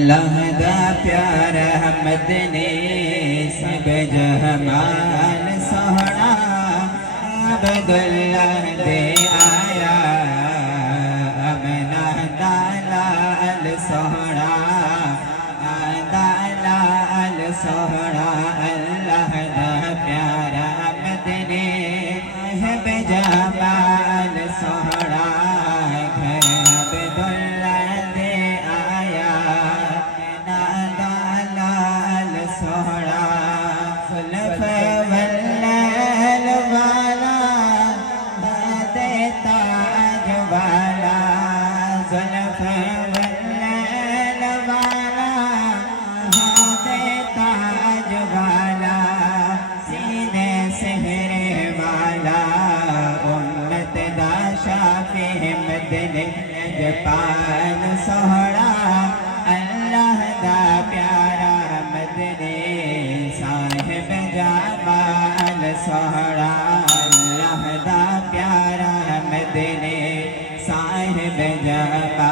اللہ دا پیارا مدنی سب جہمال سوہنا عبداللہ دے آیا امنا دلال سوہنا دلال سوہنا اللہ دا پیارا مدنی سب جہمال سوہنا پان سوہنا اللہ دا پیارا مدنی صاحب جمال سوہنا اللہ دا پیارا مدنی صاحب جمال